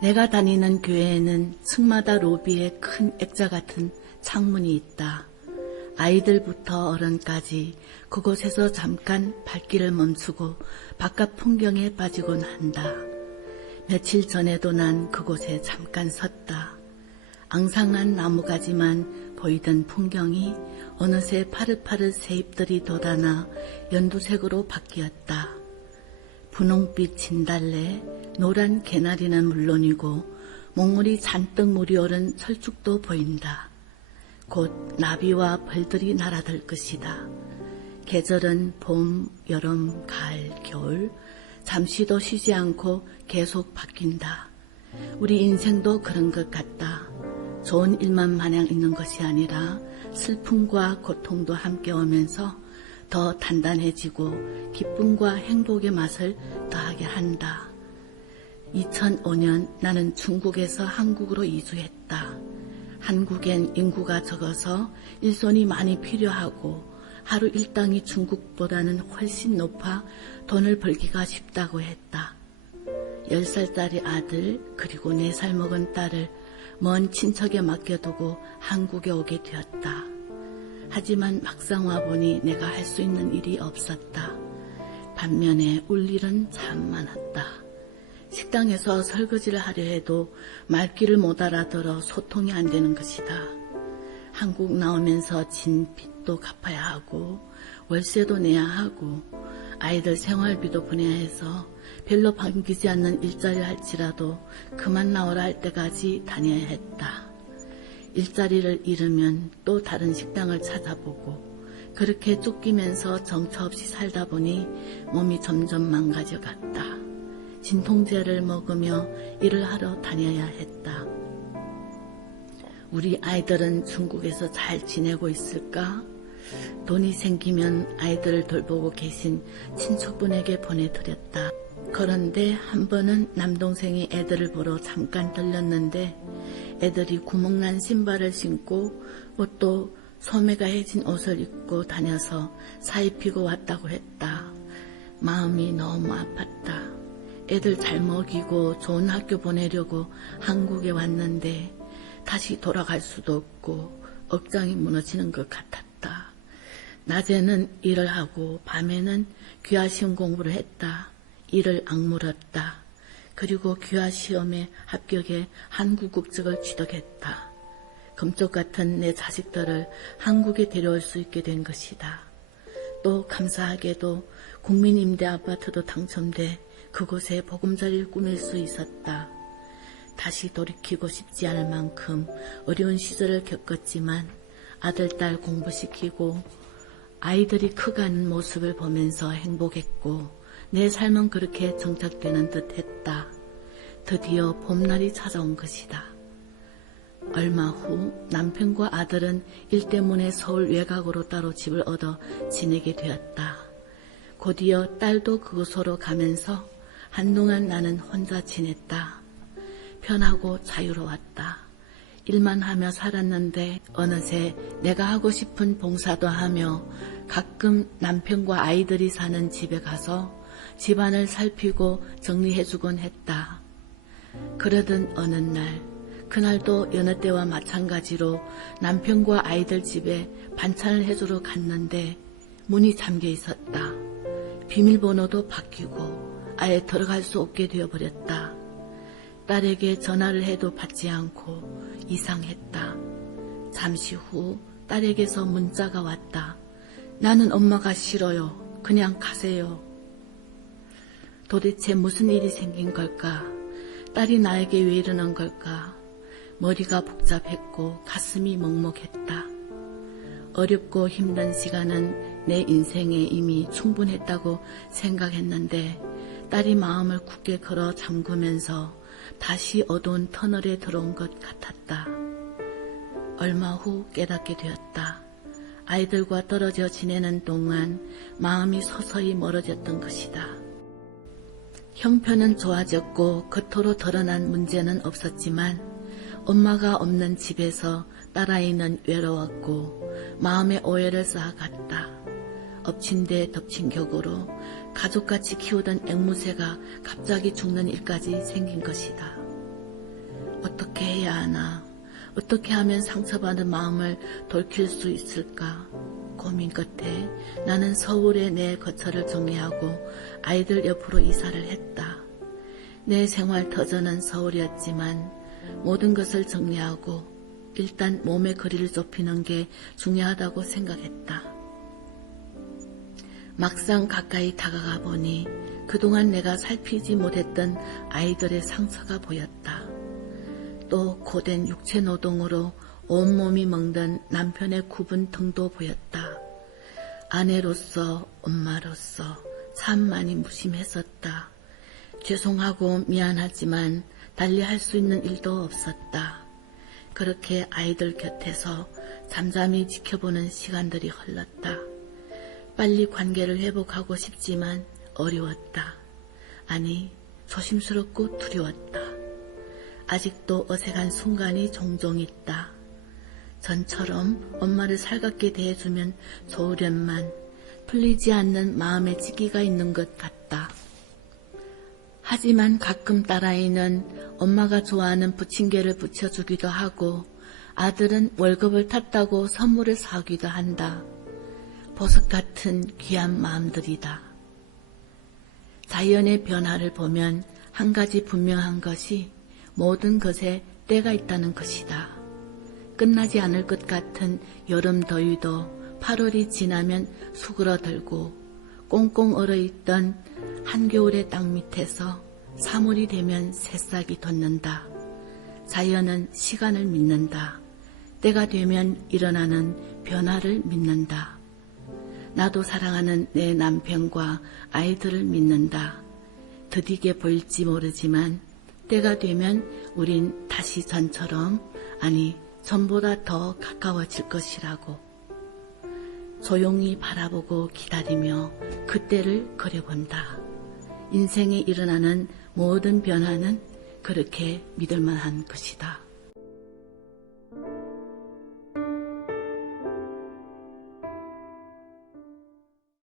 내가 다니는 교회에는 층마다 로비에 큰 액자 같은 창문이 있다. 아이들부터 어른까지 그곳에서 잠깐 발길을 멈추고 바깥 풍경에 빠지곤 한다. 며칠 전에도 난 그곳에 잠깐 섰다. 앙상한 나무가지만 보이던 풍경이 어느새 파릇파릇 새잎들이 돋아나 연두색으로 바뀌었다. 분홍빛 진달래, 노란 개나리는 물론이고 몽물이 잔뜩 물이 오른 철쭉도 보인다. 곧 나비와 벌들이 날아들 것이다. 계절은 봄, 여름, 가을, 겨울, 잠시도 쉬지 않고 계속 바뀐다. 우리 인생도 그런 것 같다. 좋은 일만 마냥 있는 것이 아니라 슬픔과 고통도 함께 오면서 더 단단해지고 기쁨과 행복의 맛을 더하게 한다. 2005년 나는 중국에서 한국으로 이주했다. 한국엔 인구가 적어서 일손이 많이 필요하고 하루 일당이 중국보다는 훨씬 높아 돈을 벌기가 쉽다고 했다. 10살짜리 아들 그리고 4살 먹은 딸을 먼 친척에 맡겨두고 한국에 오게 되었다. 하지만 막상 와보니 내가 할 수 있는 일이 없었다. 반면에 울 일은 참 많았다. 식당에서 설거지를 하려 해도 말귀를 못 알아들어 소통이 안 되는 것이다. 한국 나오면서 진 빚도 갚아야 하고 월세도 내야 하고 아이들 생활비도 보내야 해서 별로 반기지 않는 일자리를 할지라도 그만 나오라 할 때까지 다녀야 했다. 일자리를 잃으면 또 다른 식당을 찾아보고 그렇게 쫓기면서 정처 없이 살다 보니 몸이 점점 망가져 갔다. 진통제를 먹으며 일을 하러 다녀야 했다. 우리 아이들은 중국에서 잘 지내고 있을까? 돈이 생기면 아이들을 돌보고 계신 친척분에게 보내드렸다. 그런데 한 번은 남동생이 애들을 보러 잠깐 들렸는데 애들이 구멍난 신발을 신고 옷도 소매가 해진 옷을 입고 다녀서 사입히고 왔다고 했다. 마음이 너무 아팠다. 애들 잘 먹이고 좋은 학교 보내려고 한국에 왔는데 다시 돌아갈 수도 없고 억장이 무너지는 것 같았다. 낮에는 일을 하고 밤에는 귀화시험 공부를 했다. 이를 악물었다. 그리고 귀화시험에 합격해 한국 국적을 취득했다. 금쪽 같은 내 자식들을 한국에 데려올 수 있게 된 것이다. 또 감사하게도 국민임대아파트도 당첨돼 그곳에 보금자리를 꾸밀 수 있었다. 다시 돌이키고 싶지 않을 만큼 어려운 시절을 겪었지만 아들, 딸 공부시키고 아이들이 커가는 모습을 보면서 행복했고 내 삶은 그렇게 정착되는 듯 했다. 드디어 봄날이 찾아온 것이다. 얼마 후 남편과 아들은 일 때문에 서울 외곽으로 따로 집을 얻어 지내게 되었다. 곧이어 딸도 그곳으로 가면서 한동안 나는 혼자 지냈다. 편하고 자유로웠다. 일만 하며 살았는데 어느새 내가 하고 싶은 봉사도 하며 가끔 남편과 아이들이 사는 집에 가서 집안을 살피고 정리해주곤 했다. 그러던 어느 날, 그날도 여느 때와 마찬가지로 남편과 아이들 집에 반찬을 해주러 갔는데 문이 잠겨 있었다. 비밀번호도 바뀌고 아예 들어갈 수 없게 되어버렸다. 딸에게 전화를 해도 받지 않고 이상했다. 잠시 후 딸에게서 문자가 왔다. 나는 엄마가 싫어요. 그냥 가세요. 도대체 무슨 일이 생긴 걸까? 딸이 나에게 왜 이러는 걸까? 머리가 복잡했고 가슴이 먹먹했다. 어렵고 힘든 시간은 내 인생에 이미 충분했다고 생각했는데 딸이 마음을 굳게 걸어 잠그면서 다시 어두운 터널에 들어온 것 같았다. 얼마 후 깨닫게 되었다. 아이들과 떨어져 지내는 동안 마음이 서서히 멀어졌던 것이다. 형편은 좋아졌고 겉으로 드러난 문제는 없었지만 엄마가 없는 집에서 딸아이는 외로웠고 마음의 오해를 쌓아갔다. 엎친 데 덮친 격으로 가족같이 키우던 앵무새가 갑자기 죽는 일까지 생긴 것이다. 어떻게 해야 하나? 어떻게 하면 상처받은 마음을 돌킬 수 있을까? 고민 끝에 나는 서울에 내 거처를 정리하고 아이들 옆으로 이사를 했다. 내 생활 터전은 서울이었지만 모든 것을 정리하고 일단 몸의 거리를 좁히는 게 중요하다고 생각했다. 막상 가까이 다가가 보니 그동안 내가 살피지 못했던 아이들의 상처가 보였다. 또 고된 육체 노동으로 온몸이 멍든 남편의 굽은 등도 보였다. 아내로서 엄마로서 참 많이 무심했었다. 죄송하고 미안하지만 달리 할 수 있는 일도 없었다. 그렇게 아이들 곁에서 잠잠히 지켜보는 시간들이 흘렀다. 빨리 관계를 회복하고 싶지만 어려웠다. 아니, 조심스럽고 두려웠다. 아직도 어색한 순간이 종종 있다. 전처럼 엄마를 살갑게 대해주면 좋으련만 풀리지 않는 마음의 찌기가 있는 것 같다. 하지만 가끔 딸아이는 엄마가 좋아하는 부침개를 부쳐주기도 하고 아들은 월급을 탔다고 선물을 사오기도 한다. 보석 같은 귀한 마음들이다. 자연의 변화를 보면 한 가지 분명한 것이 모든 것에 때가 있다는 것이다. 끝나지 않을 것 같은 여름 더위도 8월이 지나면 수그러들고 꽁꽁 얼어있던 한겨울의 땅 밑에서 3월이 되면 새싹이 돋는다. 자연은 시간을 믿는다. 때가 되면 일어나는 변화를 믿는다. 나도 사랑하는 내 남편과 아이들을 믿는다. 더디게 보일지 모르지만 때가 되면 우린 다시 전처럼, 아니 전보다 더 가까워질 것이라고. 조용히 바라보고 기다리며 그때를 그려본다. 인생에 일어나는 모든 변화는 그렇게 믿을 만한 것이다.